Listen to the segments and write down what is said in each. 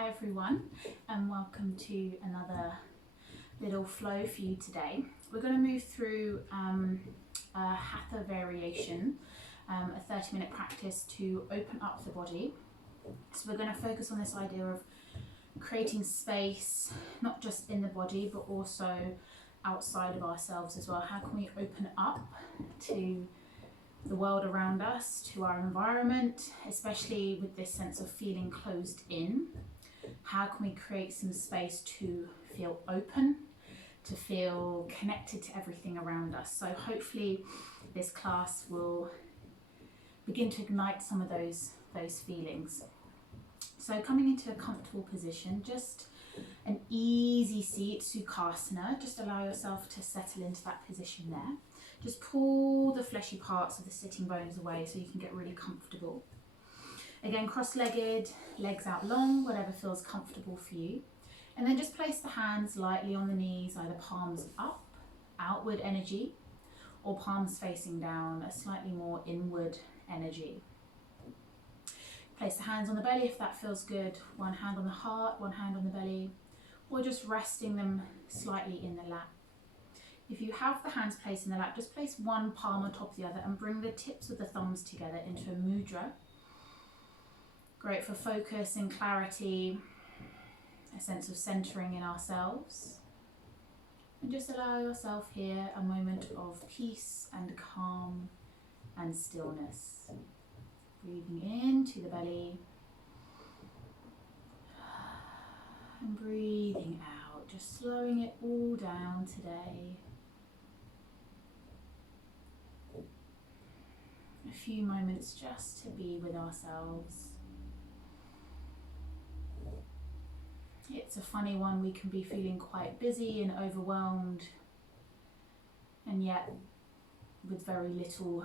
Hi everyone, and welcome to another little flow for you today. We're going to move through a Hatha variation, a 30-minute practice to open up the body. So we're going to focus on this idea of creating space, not just in the body, but also outside of ourselves as well. How can we open up to the world around us, to our environment, especially with this sense of feeling closed in? How can we create some space to feel open, to feel connected to everything around us? So hopefully this class will begin to ignite some of those feelings. So coming into a comfortable position, just an easy seat, Sukhasana. Just allow yourself to settle into that position there. Just pull the fleshy parts of the sitting bones away so you can get really comfortable. Again, cross-legged, legs out long, whatever feels comfortable for you. And then just place the hands lightly on the knees, either palms up, outward energy, or palms facing down, a slightly more inward energy. Place the hands on the belly if that feels good. One hand on the heart, one hand on the belly, or just resting them slightly in the lap. If you have the hands placed in the lap, just place one palm on top of the other and bring the tips of the thumbs together into a mudra. Great for focus and clarity, a sense of centering in ourselves. And just allow yourself here a moment of peace and calm and stillness. Breathing into the belly and breathing out, just slowing it all down today. A few moments just to be with ourselves. It's a funny one, we can be feeling quite busy and overwhelmed, and yet with very little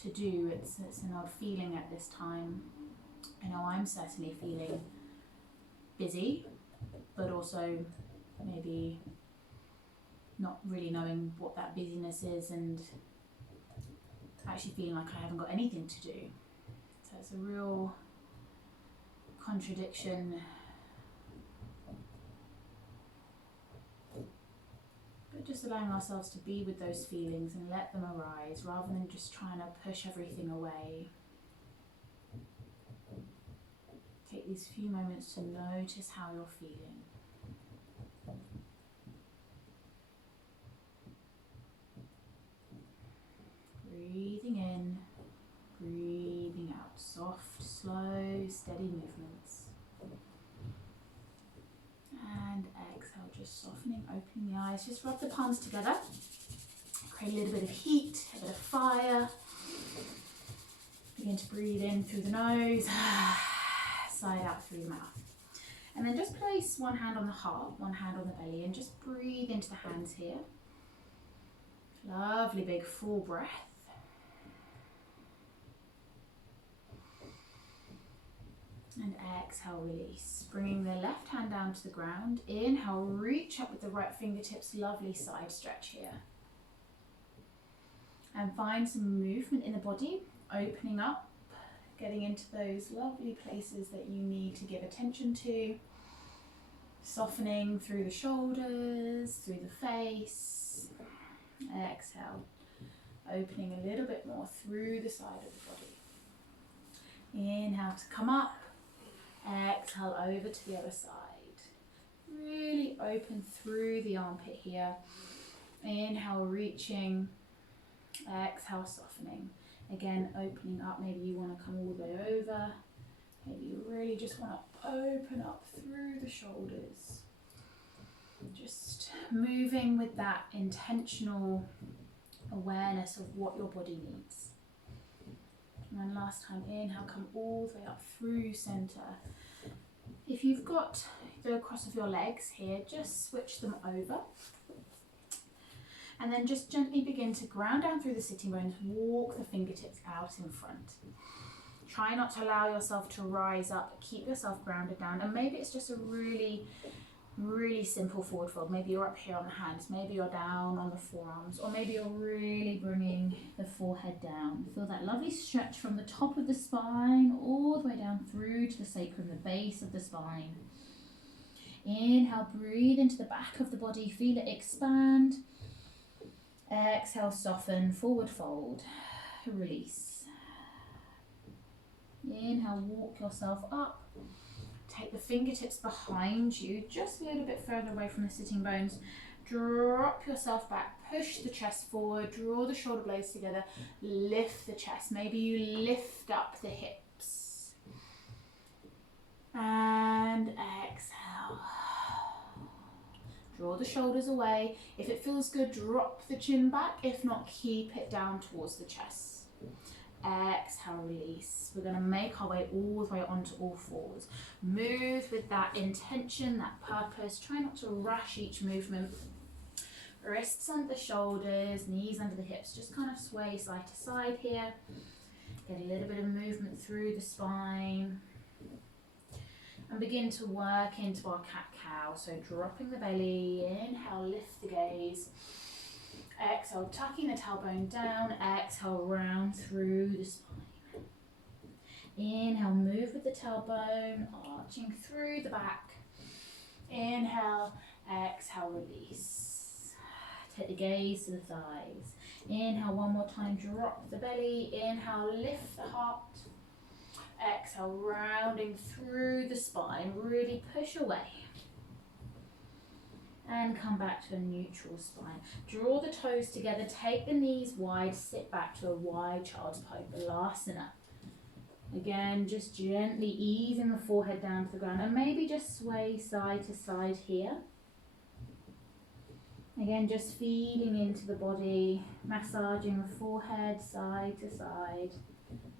to do. It's an odd feeling at this time. I know I'm certainly feeling busy, but also maybe not really knowing what that busyness is and actually feeling like I haven't got anything to do. So it's a real contradiction. But just allowing ourselves to be with those feelings and let them arise rather than just trying to push everything away. Take these few moments to notice how you're feeling. Breathing in, breathing out. Soft, slow, steady movements. And exhale, just softening, opening the eyes. Just rub the palms together. Create a little bit of heat, a bit of fire. Begin to breathe in through the nose, side out through the mouth. And then just place one hand on the heart, one hand on the belly, and just breathe into the hands here. Lovely big full breath. And exhale, release. Bringing the left hand down to the ground. Inhale, reach up with the right fingertips. Lovely side stretch here. And find some movement in the body. Opening up. Getting into those lovely places that you need to give attention to. Softening through the shoulders, through the face. Exhale. Opening a little bit more through the side of the body. Inhale to come up. Exhale over to the other side. Really open through the armpit here. Inhale, reaching. Exhale, softening. Again, opening up. Maybe you want to come all the way over. Maybe you really just want to open up through the shoulders. Just moving with that intentional awareness of what your body needs. And then last time, inhale, come all the way up through center. If you've got the cross of your legs here, just switch them over. And then just gently begin to ground down through the sitting bones, walk the fingertips out in front. Try not to allow yourself to rise up, keep yourself grounded down. And maybe it's just a really Really simple forward fold. Maybe you're up here on the hands, maybe you're down on the forearms, or maybe you're really bringing the forehead down. Feel that lovely stretch from the top of the spine all the way down through to the sacrum, the base of the spine. Inhale, breathe into the back of the body, feel it expand. Exhale, soften, forward fold, release. Inhale, walk yourself up. Take the fingertips behind you, just a little bit further away from the sitting bones. Drop yourself back, push the chest forward, draw the shoulder blades together, lift the chest. Maybe you lift up the hips. And exhale. Draw the shoulders away. If it feels good, drop the chin back. If not, keep it down towards the chest. Exhale, release. We're going to make our way all the way onto all fours. Move with that intention, that purpose. Try not to rush each movement. Wrists under the shoulders, knees under the hips. Just kind of sway side to side here. Get a little bit of movement through the spine. And begin to work into our cat-cow. So dropping the belly, inhale, lift the gaze. Exhale, tucking the tailbone down. Exhale, round through the spine. Inhale, move with the tailbone, arching through the back. Inhale, exhale, release. Take the gaze to the thighs. Inhale, one more time, drop the belly. Inhale, lift the heart. Exhale, rounding through the spine. Really push away. And come back to a neutral spine. Draw the toes together, take the knees wide, sit back to a wide child's pose, Balasana. Again, just gently easing the forehead down to the ground and maybe just sway side to side here. Again, just feeding into the body, massaging the forehead side to side,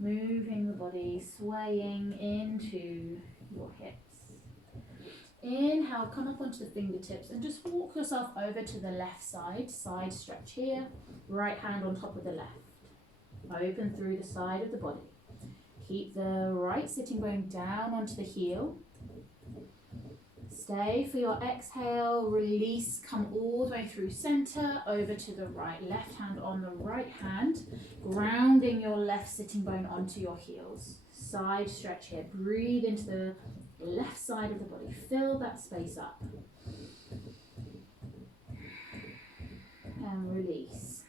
moving the body, swaying into your hips. Inhale, come up onto the fingertips and just walk yourself over to the left side. Side stretch here. Right hand on top of the left. Open through the side of the body. Keep the right sitting bone down onto the heel. Stay for your exhale. Release. Come all the way through center. Over to the right. Left hand on the right hand. Grounding your left sitting bone onto your heels. Side stretch here. Breathe into the left side of the body. Fill that space up. And release.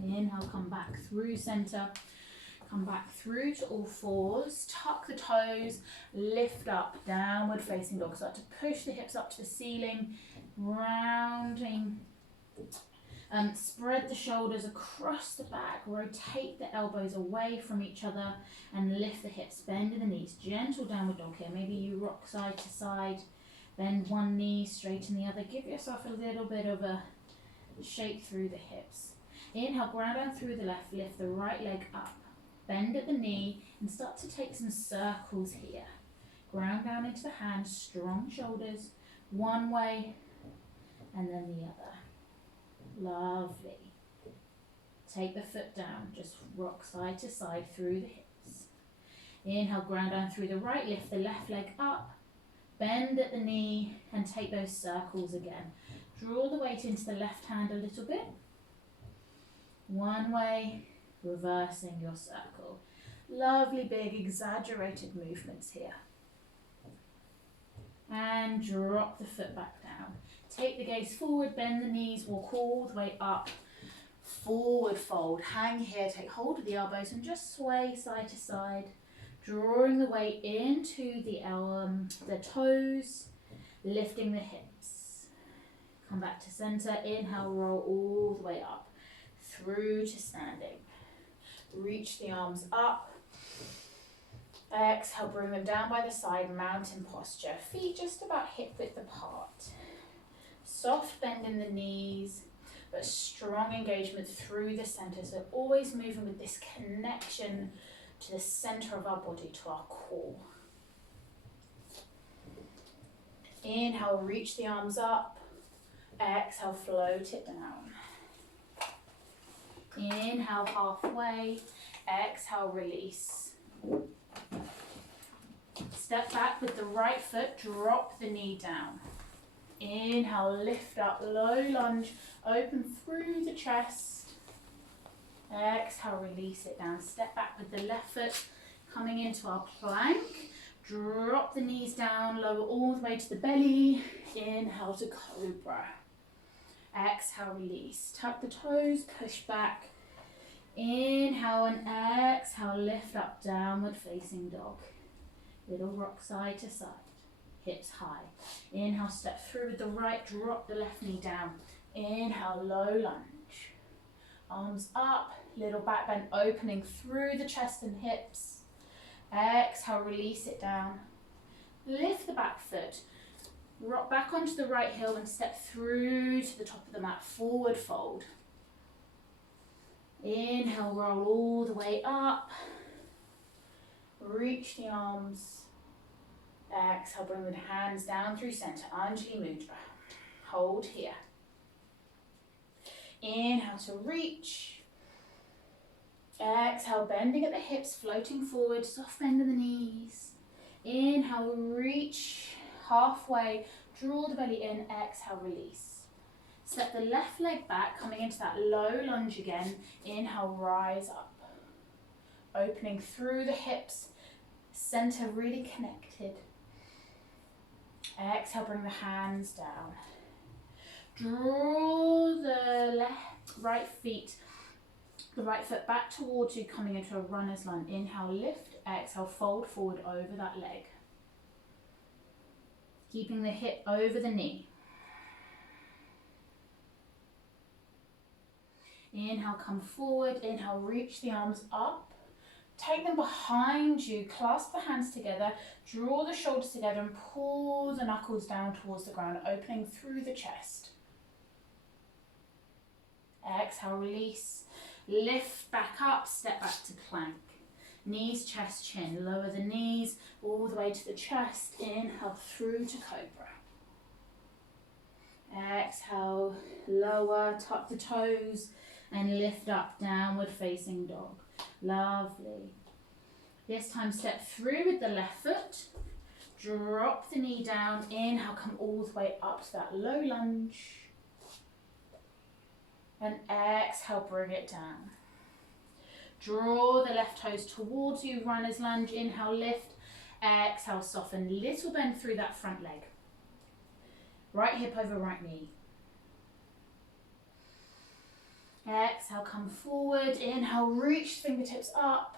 Inhale, come back through center. Come back through to all fours. Tuck the toes. Lift up. Downward facing dog. Start to push the hips up to the ceiling. Rounding. Spread the shoulders across the back, rotate the elbows away from each other and lift the hips, bend in the knees, gentle downward dog here. Maybe you rock side to side, bend one knee, straighten the other. Give yourself a little bit of a shake through the hips. Inhale, ground down through the left, lift the right leg up, bend at the knee and start to take some circles here. Ground down into the hands, strong shoulders, one way and then the other. Lovely. Take the foot down, just rock side to side through the hips. Inhale, ground down through the right, lift the left leg up, bend at the knee and take those circles again. Draw the weight into the left hand a little bit. One way, reversing your circle. Lovely big exaggerated movements here. And drop the foot back down. Take the gaze forward, bend the knees, walk all the way up, forward fold. Hang here, take hold of the elbows and just sway side to side, drawing the weight into the toes, lifting the hips. Come back to center, inhale, roll all the way up, through to standing. Reach the arms up. Exhale, bring them down by the side, mountain posture. Feet just about hip width apart. Soft bend in the knees, but strong engagement through the center. So always moving with this connection to the center of our body, to our core. Inhale, reach the arms up. Exhale, float it down. Inhale, halfway. Exhale, release. Step back with the right foot, drop the knee down. Inhale, lift up, low lunge, open through the chest. Exhale, release it down. Step back with the left foot, coming into our plank. Drop the knees down, lower all the way to the belly. Inhale to cobra. Exhale, release. Tuck the toes, push back. Inhale and exhale, lift up, downward facing dog. Little rock side to side. Hips high. Inhale, step through with the right, drop the left knee down. Inhale, low lunge. Arms up, little back bend opening through the chest and hips. Exhale, release it down. Lift the back foot. Rock back onto the right heel and step through to the top of the mat. Forward fold. Inhale, roll all the way up. Reach the arms. Exhale, bring the hands down through center. Anjali Mudra. Hold here. Inhale to reach. Exhale, bending at the hips, floating forward, soft bend in the knees. Inhale, reach halfway, draw the belly in, exhale, release. Step the left leg back, coming into that low lunge again. Inhale, rise up. Opening through the hips, center really connected. Exhale, bring the hands down. Draw the right foot back towards you, coming into a runner's lunge. Inhale, lift, exhale, fold forward over that leg. Keeping the hip over the knee. Inhale, come forward. Inhale, reach the arms up. Take them behind you, clasp the hands together, draw the shoulders together and pull the knuckles down towards the ground, opening through the chest. Exhale, release. Lift back up, step back to plank. Knees, chest, chin. Lower the knees all the way to the chest. Inhale through to cobra. Exhale, lower, tuck the toes and lift up, downward facing dog. Lovely. This time step through with the left foot. Drop the knee down. Inhale, come all the way up to that low lunge. And exhale, bring it down. Draw the left toes towards you, runner's lunge. Inhale, lift. Exhale, soften. Little bend through that front leg. Right hip over right knee. Exhale, come forward. Inhale, reach fingertips up.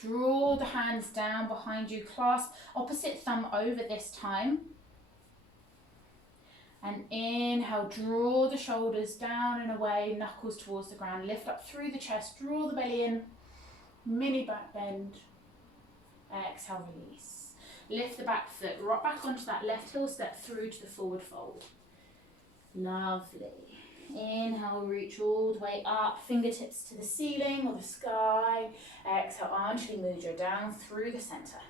Draw the hands down behind you. Clasp opposite thumb over this time. And inhale, draw the shoulders down and away, knuckles towards the ground. Lift up through the chest, draw the belly in. Mini back bend. Exhale, release. Lift the back foot, rock back onto that left heel, step through to the forward fold. Lovely. Inhale, reach all the way up, fingertips to the ceiling or the sky. Exhale, Anjali Mudra down through the center.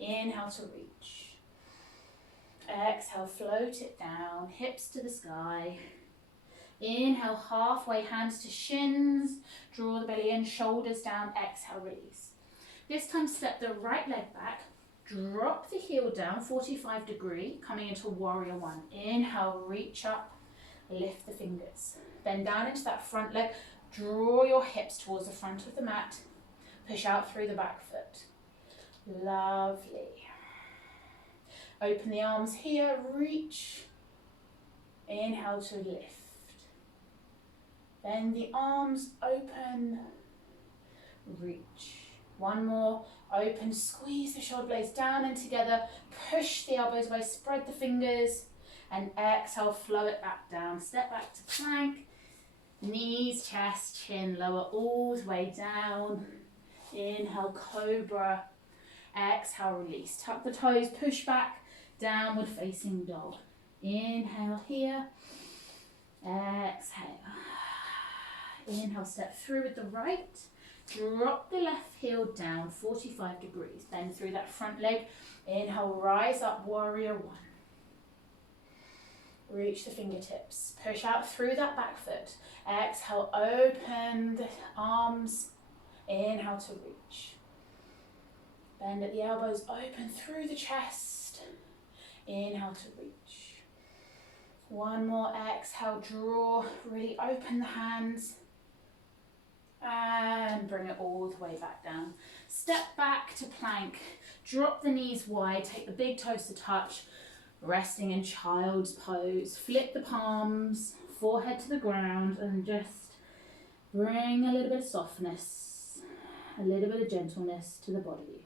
Inhale to reach. Exhale, float it down, hips to the sky. Inhale, halfway, hands to shins. Draw the belly in, shoulders down. Exhale, release. This time, step the right leg back. Drop the heel down, 45 degree, coming into warrior one. Inhale, reach up, lift the fingers. Bend down into that front leg. Draw your hips towards the front of the mat. Push out through the back foot. Lovely. Open the arms here, reach. Inhale to lift. Bend the arms, open, reach. One more, open, squeeze the shoulder blades down and together, push the elbows away, spread the fingers, and exhale, flow it back down. Step back to plank, knees, chest, chin, lower all the way down. Inhale, cobra. Exhale, release. Tuck the toes, push back, downward facing dog. Inhale here, exhale. Inhale, step through with the right. Drop the left heel down, 45 degrees. Bend through that front leg. Inhale, rise up, warrior one. Reach the fingertips. Push out through that back foot. Exhale, open the arms. Inhale to reach. Bend at the elbows, open through the chest. Inhale to reach. One more exhale, draw, really open the hands. And bring it all the way back down. Step back to plank. Drop the knees wide, take the big toes to touch. Resting in child's pose. Flip the palms, forehead to the ground, and just bring a little bit of softness, a little bit of gentleness to the body.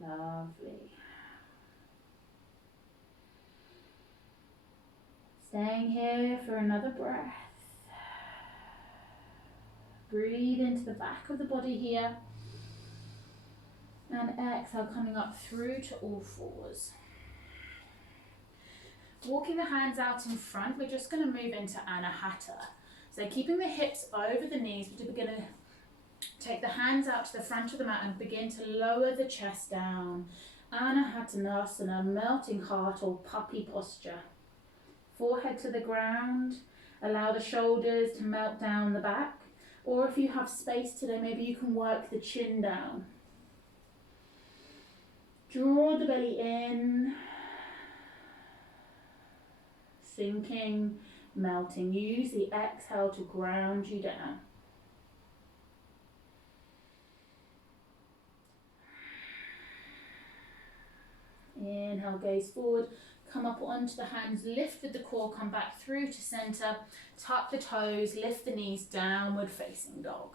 Lovely. Staying here for another breath. Breathe into the back of the body here. And exhale, coming up through to all fours. Walking the hands out in front, we're just going to move into Hatha. So keeping the hips over the knees, we're going to take the hands out to the front of the mat and begin to lower the chest down. Anahatanasana, melting heart or puppy posture. Forehead to the ground, allow the shoulders to melt down the back. Or if you have space today, maybe you can work the chin down. Draw the belly in, sinking, melting. Use the exhale to ground you down. Inhale, gaze forward, come up onto the hands, lift with the core, come back through to center, tuck the toes, lift the knees, downward facing dog.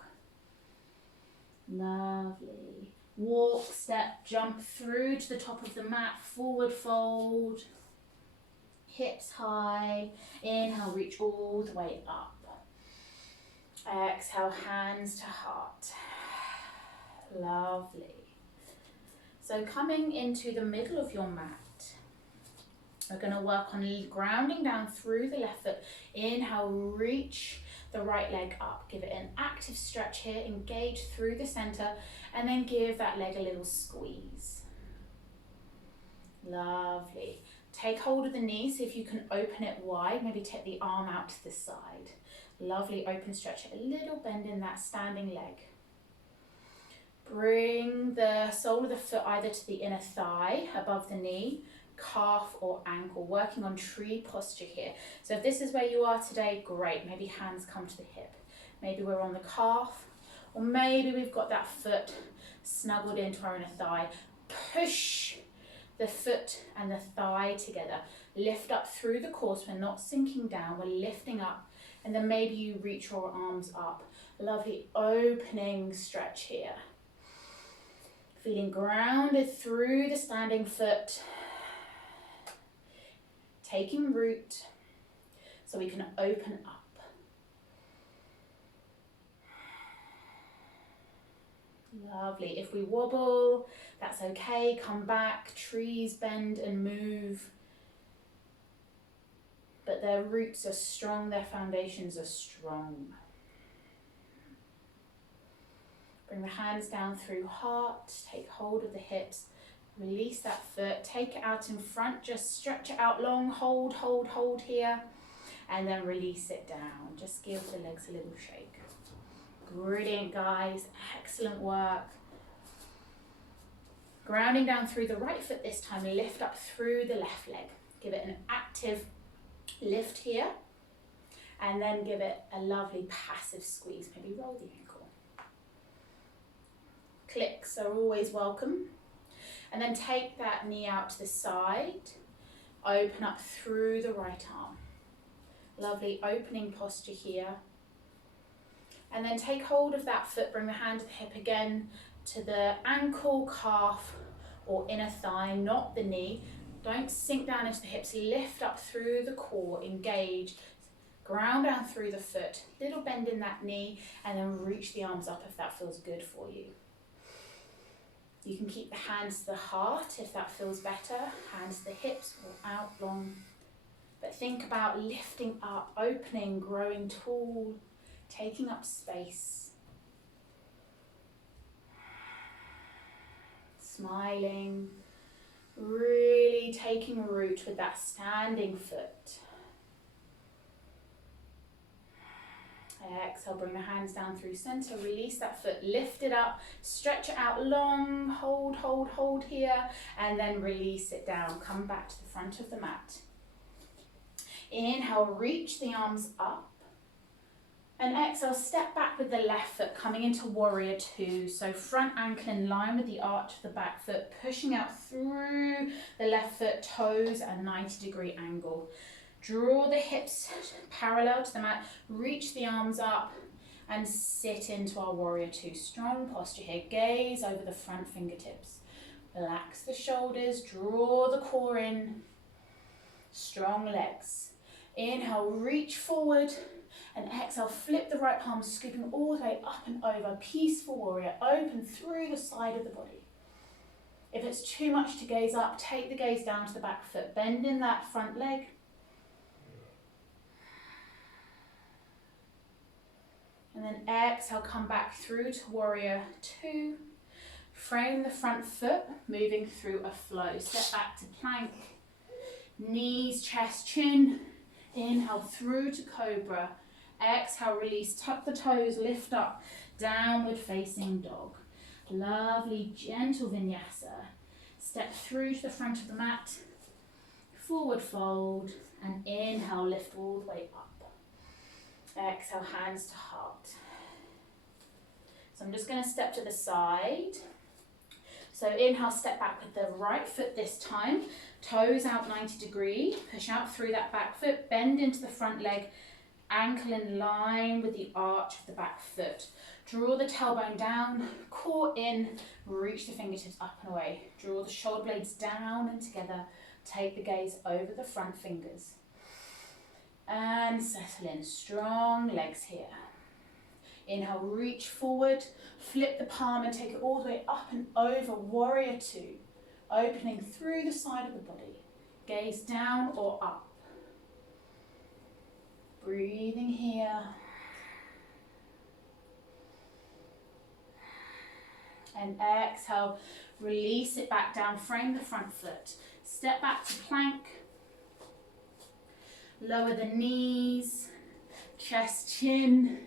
Lovely. Walk, step, jump through to the top of the mat, forward fold, hips high. Inhale, reach all the way up. Exhale, hands to heart. Lovely. So coming into the middle of your mat, we're going to work on grounding down through the left foot. Inhale, reach the right leg up. Give it an active stretch here, engage through the center, and then give that leg a little squeeze. Lovely. Take hold of the knee, see if you can open it wide, maybe take the arm out to the side. Lovely open stretch, a little bend in that standing leg. Bring the sole of the foot either to the inner thigh, above the knee, calf or ankle, working on tree posture here. So if this is where you are today, great. Maybe hands come to the hip. Maybe we're on the calf, or maybe we've got that foot snuggled into our inner thigh. Push the foot and the thigh together. Lift up through the core, so we're not sinking down, we're lifting up, and then maybe you reach your arms up. Lovely opening stretch here. Feeling grounded through the standing foot. Taking root so we can open up. Lovely. If we wobble, that's okay. Come back. Trees bend and move. But their roots are strong, their foundations are strong. Bring the hands down through heart. Take hold of the hips. Release that foot, take it out in front, just stretch it out long, hold, hold, hold here, and then release it down. Just give the legs a little shake. Brilliant, guys, excellent work. Grounding down through the right foot this time, lift up through the left leg. Give it an active lift here, and then give it a lovely passive squeeze. Maybe roll the ankle. Clicks are always welcome. And then take that knee out to the side, open up through the right arm. Lovely opening posture here. And then take hold of that foot, bring the hand to the hip again, to the ankle, calf, or inner thigh, not the knee. Don't sink down into the hips, lift up through the core, engage, ground down through the foot, little bend in that knee, and then reach the arms up if that feels good for you. You can keep the hands to the heart if that feels better, hands to the hips or out long. But think about lifting up, opening, growing tall, taking up space. Smiling, really taking root with that standing foot. Exhale, bring the hands down through center, release that foot, lift it up, stretch it out long, hold, hold, hold here, and then release it down. Come back to the front of the mat. Inhale, reach the arms up. And exhale, step back with the left foot, coming into warrior two. So front ankle in line with the arch of the back foot, pushing out through the left foot, toes at a 90-degree angle. Draw the hips parallel to the mat, reach the arms up and sit into our warrior two. Strong posture here, gaze over the front fingertips. Relax the shoulders, draw the core in, strong legs. Inhale, reach forward and exhale, flip the right palm, scooping all the way up and over. Peaceful warrior, open through the side of the body. If it's too much to gaze up, take the gaze down to the back foot, bend in that front leg. And then exhale, come back through to warrior two. Frame the front foot, moving through a flow. Step back to plank. Knees, chest, chin. Inhale through to cobra. Exhale, release, tuck the toes, lift up, downward facing dog. Lovely, gentle vinyasa. Step through to the front of the mat. Forward fold and inhale, lift all the way up. Exhale, hands to heart. So I'm just going to step to the side. So inhale, step back with the right foot this time. Toes out 90 degree. Push out through that back foot. Bend into the front leg. Ankle in line with the arch of the back foot. Draw the tailbone down. Core in. Reach the fingertips up and away. Draw the shoulder blades down and together. Take the gaze over the front fingers. And settle in, strong legs here. Inhale, reach forward, flip the palm and take it all the way up and over, warrior two. Opening through the side of the body, gaze down or up. Breathing here. And exhale, release it back down, frame the front foot. Step back to plank. Lower the knees, chest, chin.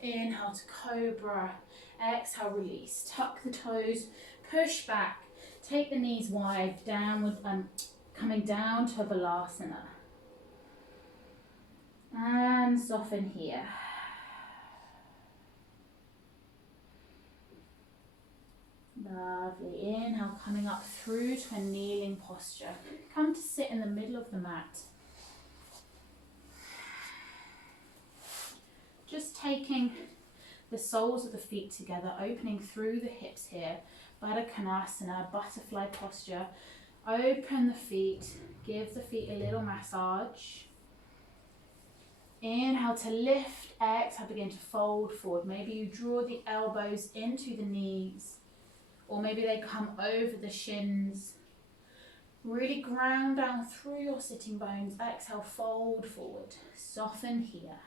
Inhale to cobra. Exhale, release. Tuck the toes, push back. Take the knees wide, downward, coming down to Balasana. And soften here. Lovely. Inhale, coming up through to a kneeling posture. Come to sit in the middle of the mat. Just taking the soles of the feet together, opening through the hips here. Baddha Konasana, butterfly posture. Open the feet, give the feet a little massage. Inhale to lift, exhale, begin to fold forward. Maybe you draw the elbows into the knees, or maybe they come over the shins. Really ground down through your sitting bones. Exhale, fold forward. Soften here.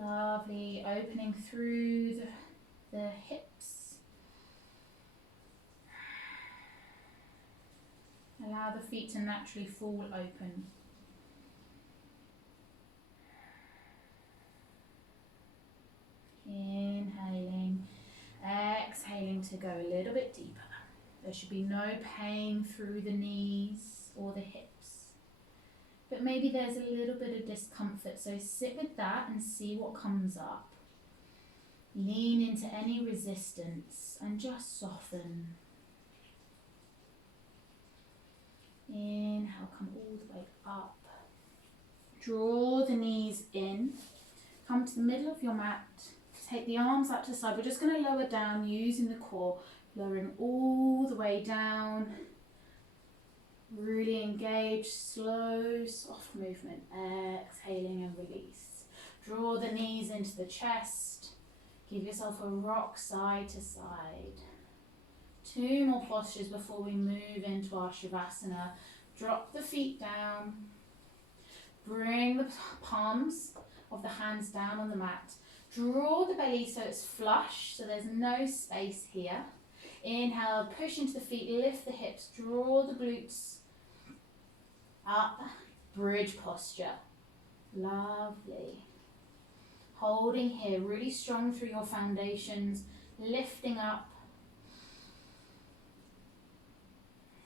Lovely, opening through the hips. Allow the feet to naturally fall open. Inhaling, exhaling to go a little bit deeper. There should be no pain through the knees or the hips. But maybe there's a little bit of discomfort, so sit with that and see what comes up. Lean into any resistance and just soften. Inhale, come all the way up. Draw the knees in. Come to the middle of your mat. Take the arms up to the side. We're just going to lower down using the core, lowering all the way down. Really engage, slow, soft movement. Exhaling and release. Draw the knees into the chest. Give yourself a rock side to side. 2 more postures before we move into our Shavasana. Drop the feet down. Bring the palms of the hands down on the mat. Draw the belly so it's flush, so there's no space here. Inhale, push into the feet, lift the hips, draw the glutes up, bridge posture. Lovely. Holding here, really strong through your foundations, lifting up,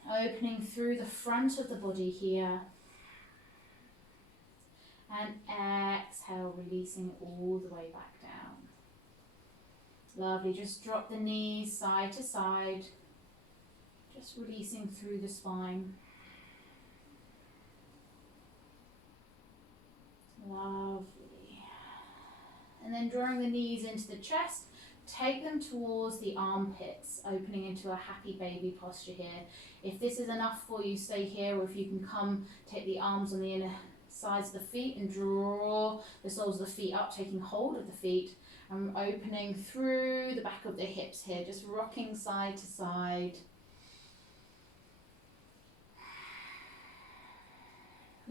opening through the front of the body here. And exhale, releasing all the way back down. Lovely, just drop the knees side to side, just releasing through the spine. Lovely. And then drawing the knees into the chest, take them towards the armpits, opening into a happy baby posture here. If this is enough for you, stay here, or if you can come, take the arms on the inner sides of the feet and draw the soles of the feet up, taking hold of the feet and opening through the back of the hips here, just rocking side to side.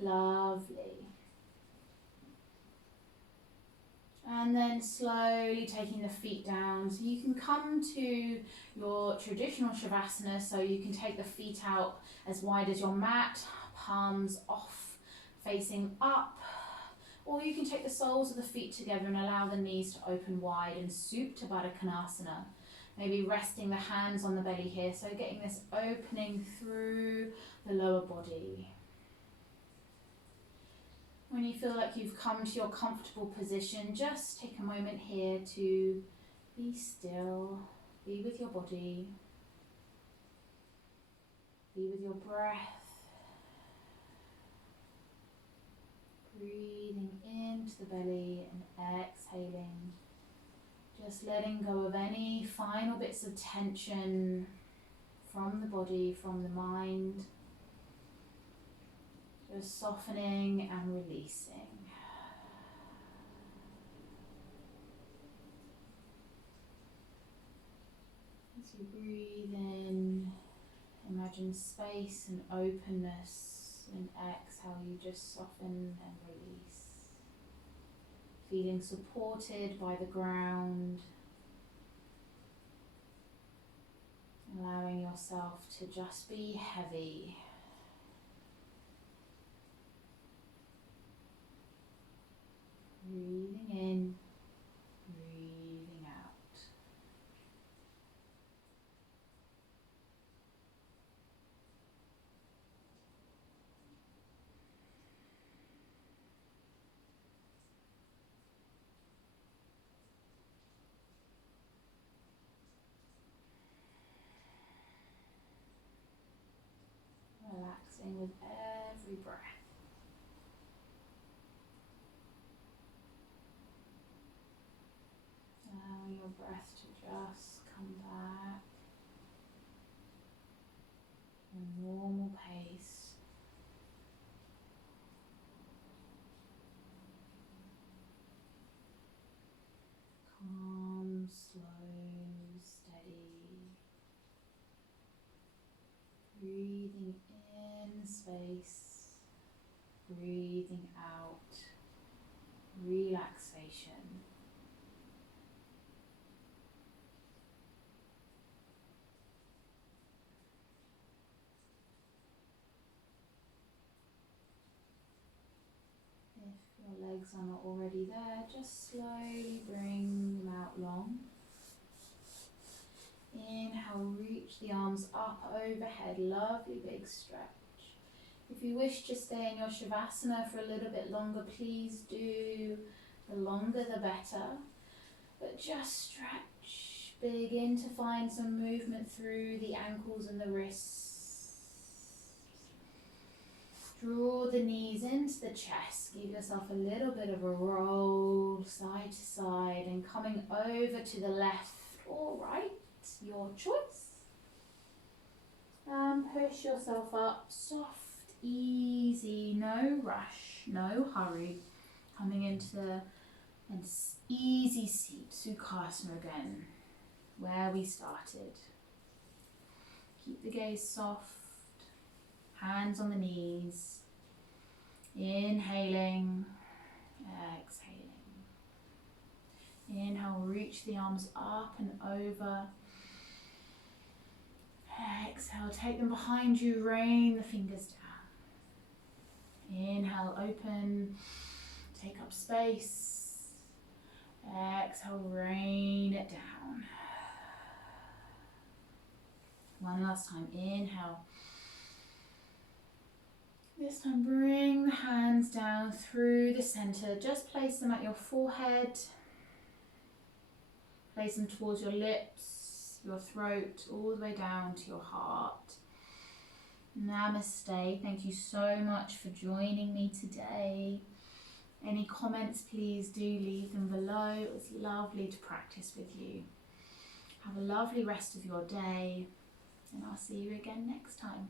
Lovely. And then slowly taking the feet down. So you can come to your traditional Shavasana, so you can take the feet out as wide as your mat, palms off, facing up. Or you can take the soles of the feet together and allow the knees to open wide and Supta Baddha Konasana. Maybe resting the hands on the belly here, so getting this opening through the lower body. When you feel like you've come to your comfortable position, just take a moment here to be still, be with your body, be with your breath, breathing into the belly and exhaling, just letting go of any final bits of tension from the body, from the mind. Just softening and releasing. As you breathe in, imagine space and openness, and exhale, you just soften and release. Feeling supported by the ground, allowing yourself to just be heavy. Breathing in, breathing out. Relaxing with every breath. Allowing your breath to just come back at a normal pace. Calm, slow, steady. Breathing in space, breathing out relaxation. If your legs are not already there, just slowly bring them out long. Inhale, reach the arms up overhead, lovely big stretch. If you wish to stay in your Shavasana for a little bit longer, please do. The longer the better. But just stretch, begin to find some movement through the ankles and the wrists. Draw the knees into the chest, give yourself a little bit of a roll side to side and coming over to the left or right, your choice. And push yourself up, soft, easy, no rush, no hurry. Coming into an easy seat, Sukhasana again, where we started. Keep the gaze soft, hands on the knees, inhaling, exhaling. Inhale, reach the arms up and over. Exhale, take them behind you, rain the fingers down. Inhale, open, take up space. Exhale, rain it down. One last time, inhale. This time bring the hands down through the center. Just place them at your forehead. Place them towards your lips, your throat, all the way down to your heart. Namaste. Thank you so much for joining me today. Any comments, please do leave them below. It was lovely to practice with you. Have a lovely rest of your day, and I'll see you again next time.